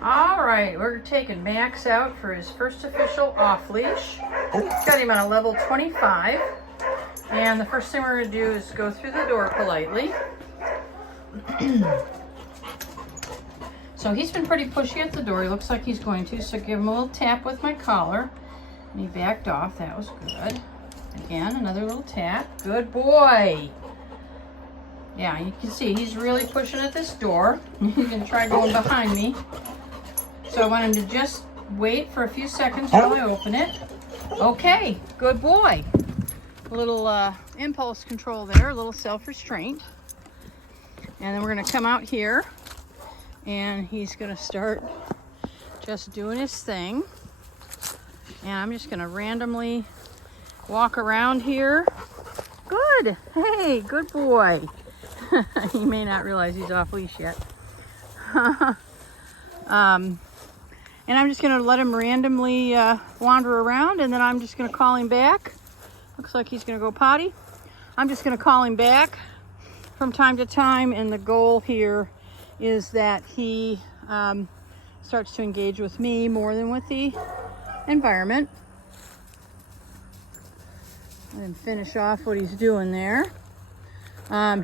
All right, we're taking Max out for his first official off leash. Got him on a level 25. And the first thing we're going to do is go through the door politely. So he's been pretty pushy at the door. He looks like he's going to. So give him a little tap with my collar. And he backed off. That was good. Again, another little tap. Good boy. Yeah, you can see he's really pushing at this door. He's going to try going behind me. So I want him to just wait for a few seconds while I open it. Okay, good boy. A little impulse control there, a little self-restraint. And then we're going to come out here and he's going to start just doing his thing. And I'm just going to randomly walk around here. Good. Hey, good boy. He may not realize he's off leash yet. And I'm just going to let him randomly wander around, and then I'm just going to call him back. Looks like he's going to go potty. I'm just going to call him back from time to time, and the goal here is that he starts to engage with me more than with the environment. Let him finish off what he's doing there.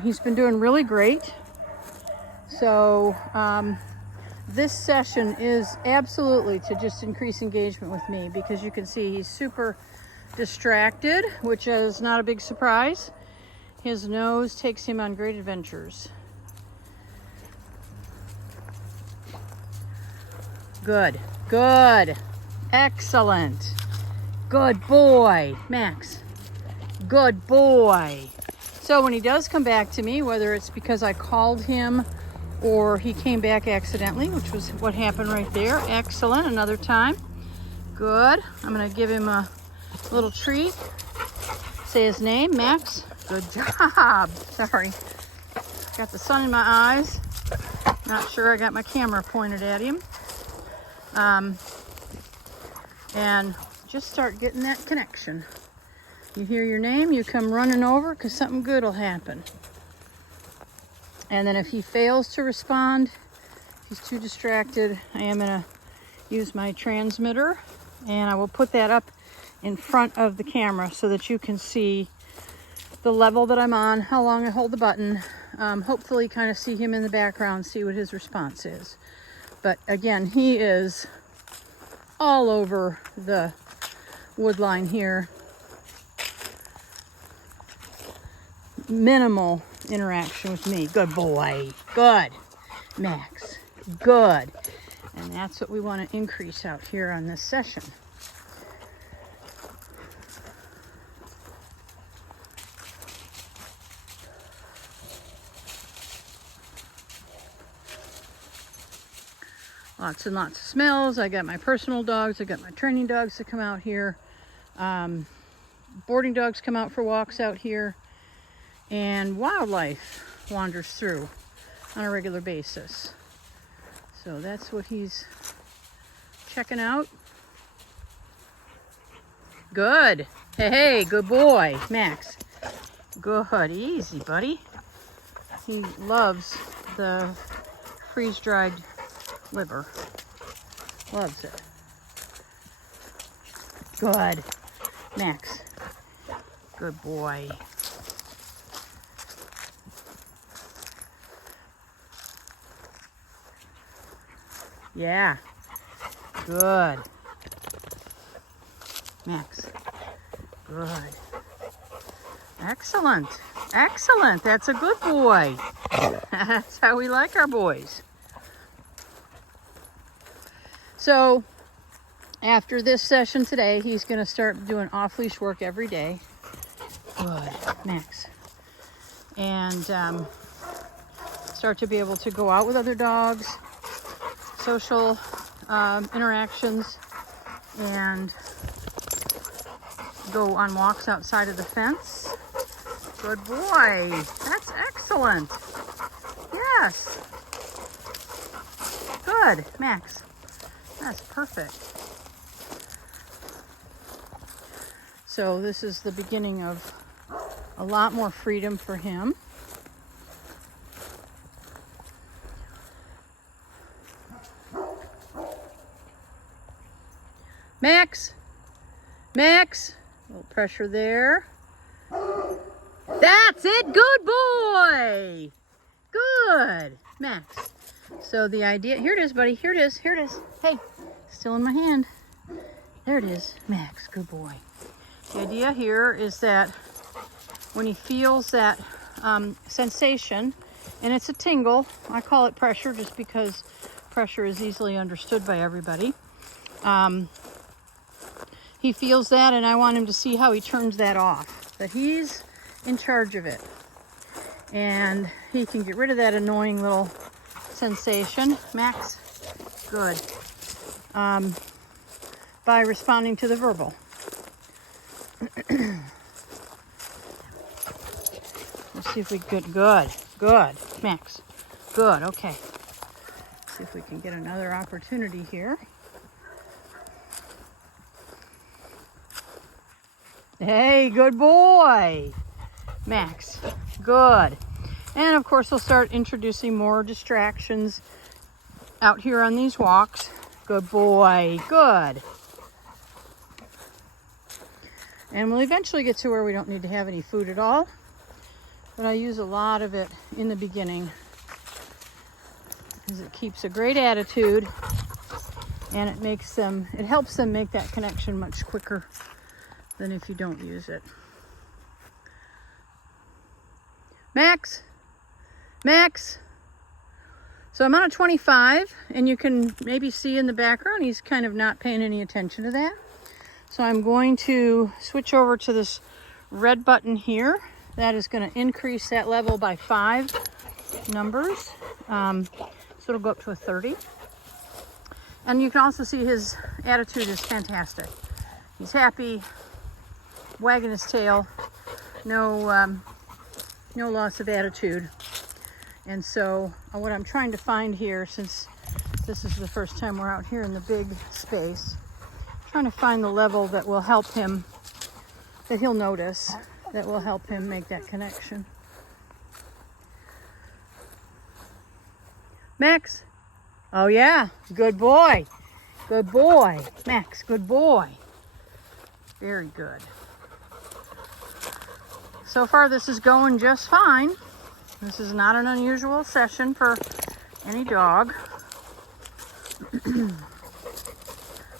He's been doing really great. So this session is absolutely to just increase engagement with me, because you can see he's super distracted, which is not a big surprise. His nose takes him on great adventures. Good, good, excellent. Good boy, Max. Good boy. So when he does come back to me, whether it's because I called him or he came back accidentally, which was what happened right there. Excellent. Another time. Good. I'm going to give him a little treat. Say his name, Max. Good job. Sorry. Got the sun in my eyes. Not sure I got my camera pointed at him. And just start getting that connection. You hear your name, you come running over, because something good will happen. And then if he fails to respond, he's too distracted, I am going to use my transmitter, and I will put that up in front of the camera so that you can see the level that I'm on, how long I hold the button. Hopefully kind of see him in the background, see what his response is. But again, he is all over the wood line here. Minimal interaction with me. Good boy. Good. Max. Good. And that's what we want to increase out here on this session. Lots and lots of smells. I got my personal dogs. I got my training dogs that come out here. Boarding dogs come out for walks out here. And wildlife wanders through on a regular basis. So that's what he's checking out. Good. Hey, good boy, Max. Good. Easy, buddy. He loves the freeze-dried liver. Loves it. Good. Max. Good boy. Yeah. Good. Max. Good. Excellent. Excellent. That's a good boy. That's how we like our boys. So after this session today, he's going to start doing off-leash work every day. Good. Max. And start to be able to go out with other dogs, social interactions, and go on walks outside of the fence. Good boy. That's excellent. Yes. Good, Max. That's perfect. So this is the beginning of a lot more freedom for him. Max. Max. A little pressure there. That's it. Good boy. Good. Max. So the idea, here it is, buddy. Here it is. Here it is. Hey, still in my hand. There it is. Max. Good boy. The idea here is that when he feels that sensation, and it's a tingle, I call it pressure just because pressure is easily understood by everybody. He feels that, and I want him to see how he turns that off, that he's in charge of it. And he can get rid of that annoying little sensation. Max, good. By responding to the verbal. Let's see if we could, good, Max, good, okay. See if we can get another opportunity here. Hey, good boy, Max, good. And of course, we'll start introducing more distractions out here on these walks. Good boy, good. And we'll eventually get to where we don't need to have any food at all. But I use a lot of it in the beginning because it keeps a great attitude and it helps them make that connection much quicker than if you don't use it. Max, Max. So I'm on a 25, and you can maybe see in the background he's kind of not paying any attention to that. So I'm going to switch over to this red button here. That is going to increase that level by 5 numbers. So it'll go up to a 30. And you can also see his attitude is fantastic. He's happy, wagging his tail, no loss of attitude. And so what I'm trying to find here, since this is the first time we're out here in the big space, trying to find the level that will help him, that he'll notice, that will help him make that connection. Max. Oh yeah, good boy. Good boy. Max, good boy. Very good. So far this is going just fine. This is not an unusual session for any dog.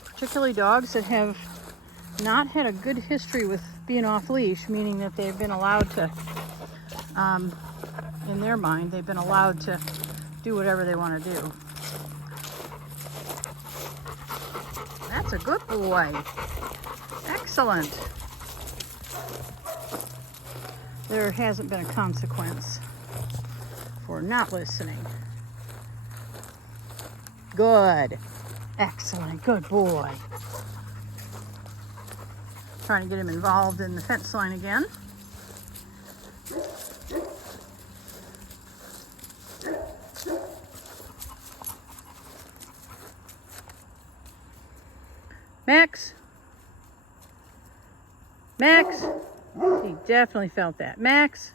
Particularly dogs that have not had a good history with being off leash, meaning that they've been allowed to, in their mind, they've been allowed to do whatever they want to do. That's a good boy. Excellent. There hasn't been a consequence for not listening. Good. Excellent. Good boy. Trying to get him involved in the fence line again. Max. Max. He definitely felt that. Max.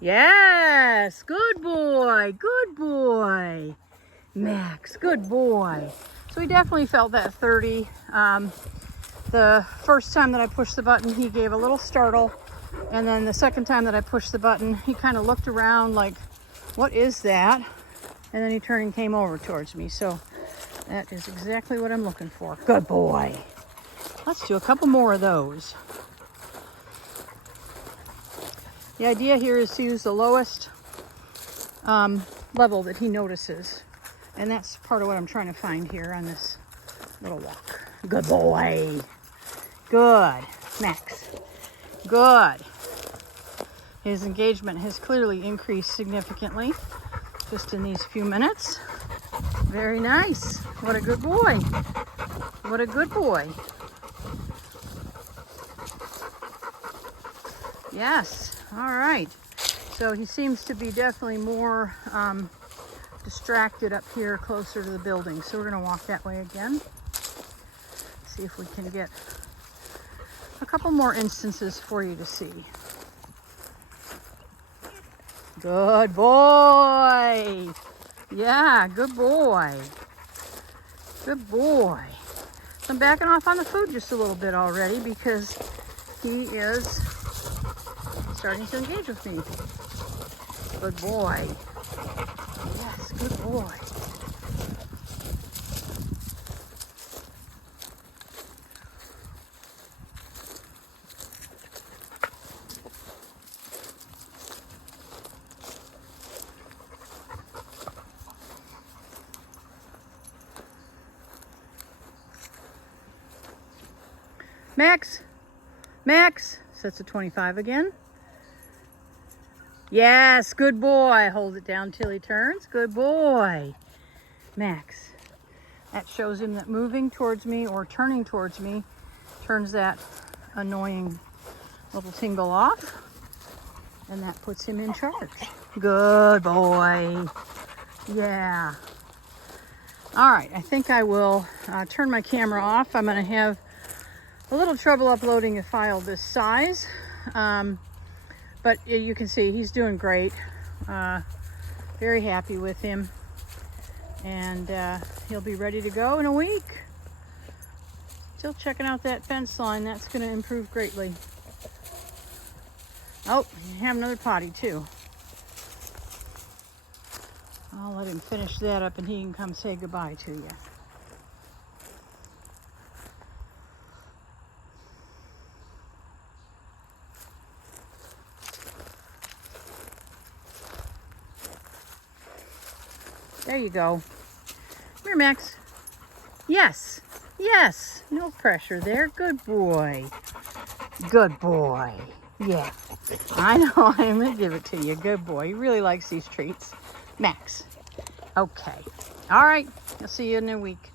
Yes. Good boy. Good boy. Max. Good boy. So he definitely felt that 30. The first time that I pushed the button, he gave a little startle. And then the second time that I pushed the button, he kind of looked around like, what is that? And then he turned and came over towards me. So that is exactly what I'm looking for. Good boy. Let's do a couple more of those. The idea here is to use the lowest level that he notices. And that's part of what I'm trying to find here on this little walk. Good boy. Good. Max. Good. His engagement has clearly increased significantly just in these few minutes. Very nice. What a good boy. What a good boy. Yes. All right. So he seems to be definitely more distracted up here closer to the building. So we're going to walk that way again. See if we can get a couple more instances for you to see. Good boy. Yeah, good boy. Good boy. So I'm backing off on the food just a little bit already because he is starting to engage with me. Good boy. Yes, good boy. Max, Max, sets a 25 again. Yes, good boy. Hold it down till he turns. Good boy. Max. That shows him that moving towards me or turning towards me turns that annoying little tingle off. And that puts him in charge. Good boy. Yeah. All right, I think I will turn my camera off. I'm going to have a little trouble uploading a file this size, but you can see he's doing great. Very happy with him, and he'll be ready to go in a week. Still checking out that fence line. That's going to improve greatly. Oh, you have another potty too. I'll let him finish that up and he can come say goodbye to you. There you go. Come here, Max. Yes. Yes. No pressure there. Good boy. Good boy. Yeah. I know. I'm going to give it to you. Good boy. He really likes these treats. Max. Okay. All right. I'll see you in a week.